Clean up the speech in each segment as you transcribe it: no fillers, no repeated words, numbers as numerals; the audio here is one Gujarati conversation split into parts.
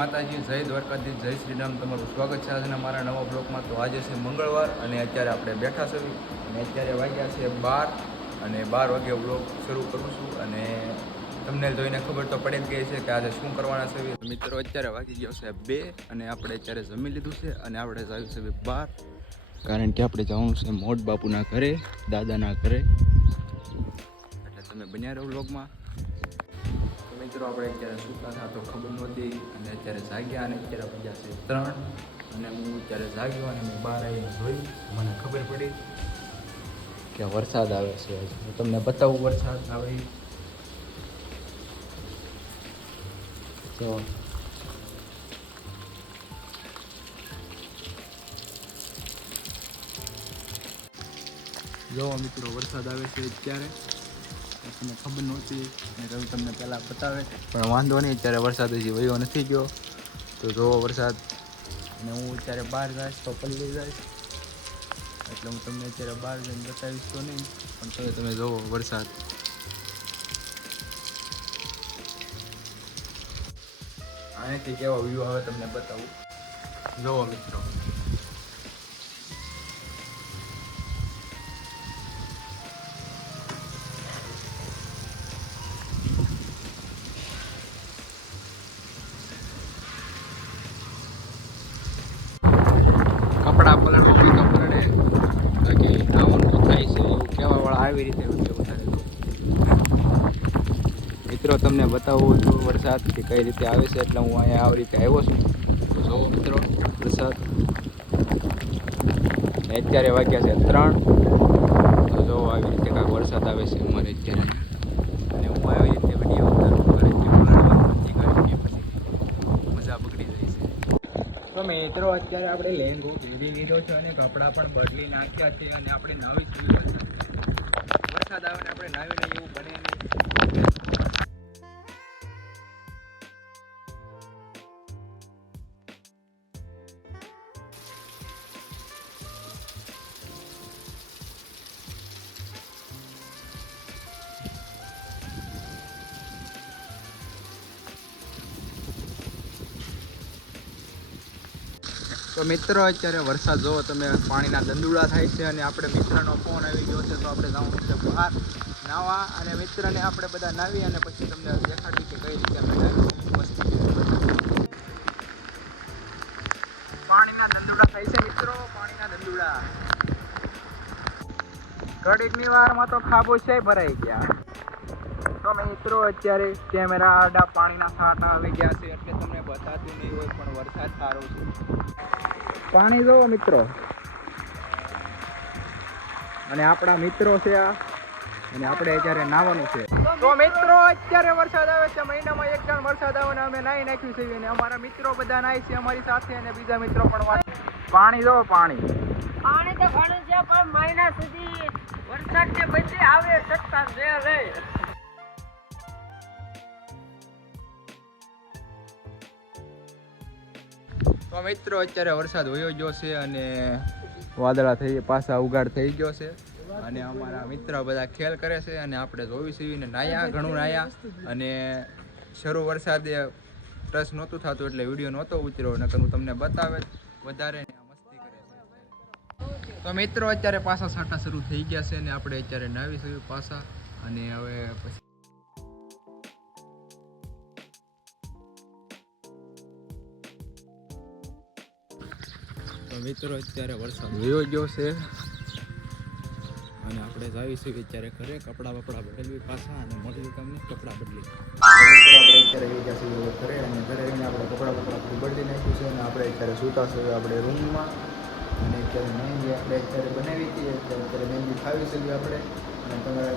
માતાજી, જય દ્વારકાધીશ, જય શ્રી રામ. તમારું સ્વાગત છે આજના મારા નવા બ્લોગમાં. તો આજે છે મંગળવાર અને અત્યારે આપણે બેઠા છે અને અત્યારે વાગ્યા છે 12 અને 12 વાગે બ્લોગ શરૂ કરું છું. અને તમને જોઈને ખબર તો પડે જ ગઈ છે કે આજે શું કરવાના છે. મિત્રો અત્યારે વાગી ગયો છે 2 અને આપણે અત્યારે જમી લીધું છે અને આપણે જવું છે બહાર, કારણ કે આપણે જવાનું છે મોટ બાપુના ઘરે, દાદાના ઘરે. એટલે તમે બન્યા રહો બ્લોગમાં. મિત્રો આપણે અત્યારે સૂતા હતા તો ખબર નહોતી અને અત્યારે જાગ્યા અને અત્યારે વાગ્યા છે 3 અને હું અત્યારે જાગ્યો અને મેં બહાર આવીને જોઈ, મને ખબર પડી કે વરસાદ આવે છે. હું તમને બતાવું વરસાદ આવે તો જોવો મિત્રો, વરસાદ આવે છે અત્યારે. તમને ખબર નહોતી અને રવિ તમને પહેલાં બતાવે, પણ વાંધો નહીં, અત્યારે વરસાદ હજી વયો નથી ગયો. તો જોવો વરસાદ. અને હું અત્યારે બહાર જઈશ તો પલ્લી જઈશ, એટલે હું તમને અત્યારે બહાર જઈને બતાવીશ તો નહીં, પણ તમે જોવો વરસાદ. આનાથી કેવો વ્યૂ આવે તમને બતાવું. જોવો મિત્રો, કપડાં પલળવા હોય તો પલળે, બાકી નાવાનું તો થાય છે એવું કહેવાવાળા આવી રીતે વધારે. મિત્રો તમને બતાવું છું વરસાદ કે કઈ રીતે આવે છે, એટલે હું અહીંયા આવી રીતે આવ્યો છું. તો જોવો મિત્રો વરસાદ. અત્યારે વાગ્યા છે 3. તો જોવો આવી રીતે કાંઈક વરસાદ આવે છે અમારે અત્યારે. અને હું આવી રીતે વિડીયો ઉતારું, ઘરેથી પલળવાની પછી મજા બગડી જાય છે. તો મિત્રો અત્યારે આપણે લેંગો પહેરી લીધો છે અને કપડાં પણ બદલી નાખ્યા છે અને આપણે નાવી છીએ. વરસાદ આવે ને આપણે નાવી નહીં એવું બને નહીં. તો મિત્રો અત્યારે વરસાદ જોવો તમે, પાણીના દંડુડા થાય છે અને આપણે મિત્રનો ફોન આવી ગયો છે. તો આપણે જવાનું છે બહાર નાવા અને મિત્રને આપણે બધા નાવી અને પછી તમને દેખાડી કે કઈ રીતે અમે નાવી મસ્તી. પાણીના દંડુડા થાય છે મિત્રો, પાણીના દંડુડા. ઘડીકની વારમાં તો ખાબોચિયા ભરાઈ ગયા. તો મિત્રો અત્યારે કેમેરા આડા પાણીના છાંટા આવી ગયા છે, એટલે તમને બતાતું નહીં હોય, પણ વરસાદ સારો છે. પાણી જોવો મિત્રો, અને આપણા મિત્રો છે આ, અને આપણે અત્યારે નાવાનું છે. તો મિત્રો અત્યારે વરસાદ આવે છે, મહિનામાં એક જણ વરસાદ આવે ને અમે નાહી નાખ્યું છે અને અમારા મિત્રો બધા નાહી છે અમારી સાથે, અને બીજા મિત્રો પણ. પાણી જોવો, પાણી તો ઘણું છે, પણ મહિના સુધી વરસાદને બદલે આવે સત્તા છે રે. તો મિત્રો અત્યારે વરસાદ વયો ગયો છે અને વાદળા થઈ પાછા ઉગાડ થઈ ગયો છે અને અમારા મિત્ર બધા ખેલ કરે છે અને આપણે જોવી સીવીને નાયા, ઘણું નાયા. અને શરૂ વરસાદે ટચ નહોતું થતું એટલે વિડીયો નહોતો ઉતર્યો, નકર હું તમને બતાવે વધારે મસ્તી કરે છે. તો મિત્રો અત્યારે પાછા છાંટા શરૂ થઈ ગયા છે અને આપણે અત્યારે નાવી સીવી પાછા, અને હવે પછી મિત્રો અત્યારે વરસાદ વયો ગયો છે અને આપણે જાવીશું અત્યારે ઘરે. કપડાં બપડા બદલવી પાછા અને મળવી તમને કપડાં બદલી. આપણે અત્યારે આવી ગયા છીએ ઘરે અને ઘરે આવીને આપણે કપડાં બપડા બદલી નાખ્યું છે અને આપણે અત્યારે સૂતા છે આપણે રૂમમાં. અને અત્યારે મહેંદી આપણે અત્યારે બનાવી હતી, અત્યારે મહેંદી ખાવી છે આપણે. અને તમારે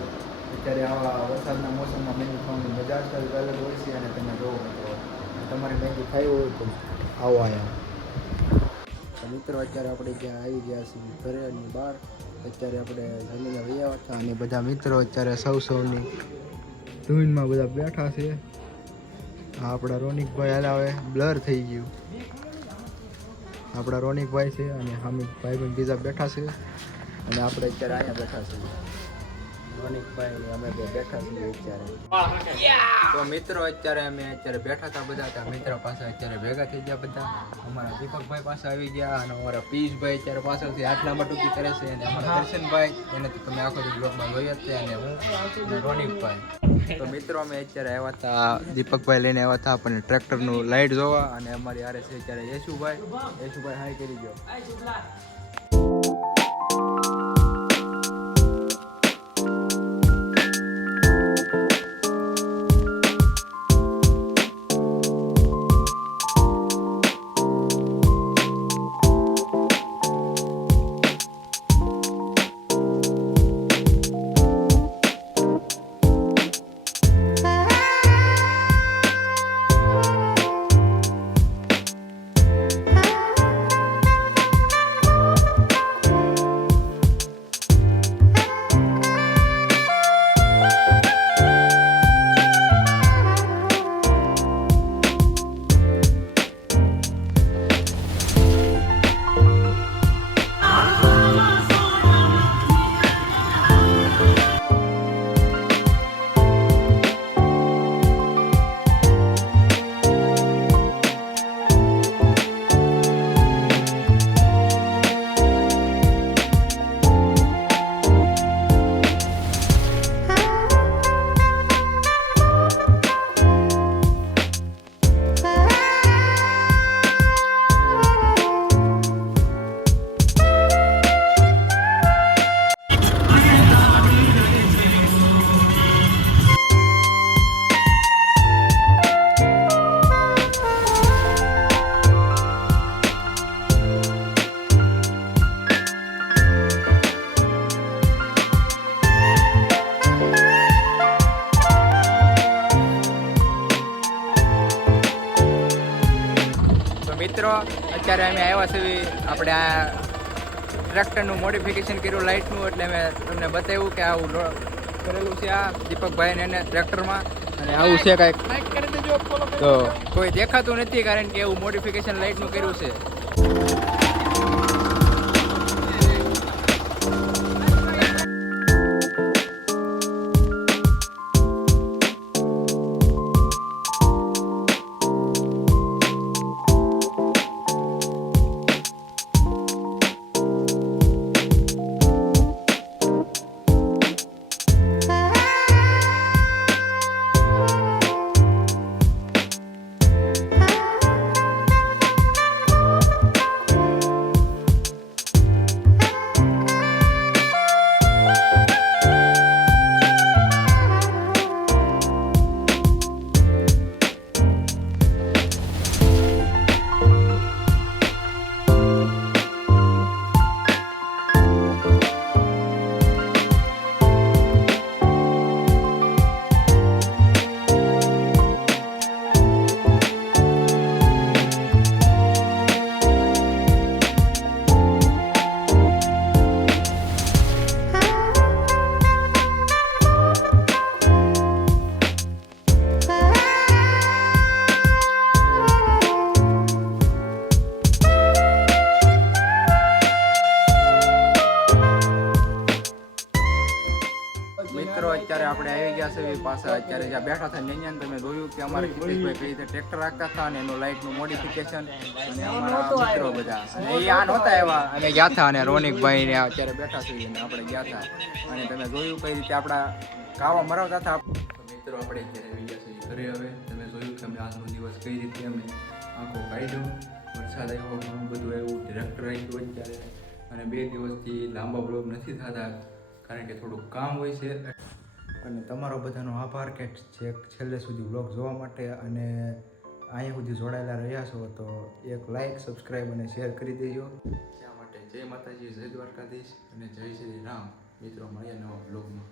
અત્યારે આવા વરસાદના મોસમમાં મહેંદી ખાવાની મજા જ અલગ હોય છે. અને તમે જોવો મિત્રો, તમારે મહેંદી ખાવી હોય તો આવો અહીંયા. મિત્રો અત્યારે આપણે ત્યાં આવી ગયા છીએ ઘરેની બહાર. અત્યારે આપણે જમીને વયા હતા અને બધા મિત્રો અત્યારે સૌની ધૂનમાં બધા બેઠા છે. આપણા રોનિકભાઈ હલાવે, બ્લર થઈ ગયું. આપણા રોનિકભાઈ છે અને હામિદ ભાઈ પણ બીજા બેઠા છે અને આપણે અત્યારે અહીંયા બેઠા છીએ. રોનિકભાઈ ને અમે બે બેઠા છીએ અત્યારે. તો મિત્રો અત્યારે બેઠા હતા બધા, ત્યાં મિત્ર પાસે અત્યારે ભેગા થઈ ગયા બધા. અમારા દીપકભાઈ પાસે આવી ગયા અને અમારા પિયુષભાઈ અત્યારે પાછળથી આટલા મટુકી કરે છે, અને અમારા દર્શનભાઈ એને તો તમે આખો બ્લોગમાં જોયા જ છે, અને હું અને રોનિકભાઈ. તો મિત્રો અમે અત્યારે આવ્યા હતા, દીપકભાઈ લઈને આવ્યા હતા આપણને ટ્રેક્ટરનું લાઇટ જોવા, અને અમારી હારે છે અત્યારે યશુભાઈ હાઈ કરી ગયો. મિત્રો અત્યારે અમે આવ્યા છીએ આપણે આ ટ્રેક્ટરનું મોડિફિકેશન કર્યું લાઇટનું, એટલે મેં તમને બતાવ્યું કે આવું કરેલું છે આ દીપકભાઈને એને ટ્રેક્ટરમાં, અને આવું છે કાંઈક. તો કોઈ દેખાતું નથી કારણ કે એવું મોડિફિકેશન લાઇટનું કર્યું છે. મિત્રો અત્યારે આપણે આવી ગયા છે પાછા, અત્યારે જ્યાં બેઠા હતા ત્યાં તમે જોયું કે અમારે કિશોરભાઈ કઈ રીતે ટ્રેક્ટર રાખતા હતા અને એનું લાઇટનું મોડિફિકેશન, અને અમારા મિત્રો બધા, અને એ આ નહોતા એવા અમે ગયા હતા, અને રોનિકભાઈ ને અત્યારે બેઠા છીએ અને આપણે ગયા હતા, અને તમે જોયું કઈ રીતે આપણા કાવા મરાવતા હતા. મિત્રો આપણે અત્યારે આવી ગયા છીએ ઘરે. હવે તમે જોયું કે અમે આજનો દિવસ કઈ રીતે અમે આખો કાઢ્યો, વરસાદ આવ્યો, ઘણું બધું એવું ટ્રેક્ટર રાખ્યું અત્યારે, અને 2 દિવસથી લાંબા બ્લોગ નથી થતા કારણ કે થોડુંક કામ હોય છે. અને તમારો બધાનો આભાર કે છેલ્લે સુધી બ્લોગ જોવા માટે અને અહીંયા સુધી જોડાયેલા રહ્યા છો, તો એક લાઇક, સબસ્ક્રાઈબ અને શેર કરી દેજો. ત્યાં માટે જય માતાજી, જય દ્વારકાધીશ અને જય શ્રી રામ. મિત્રો મળીએ નવા બ્લોગમાં.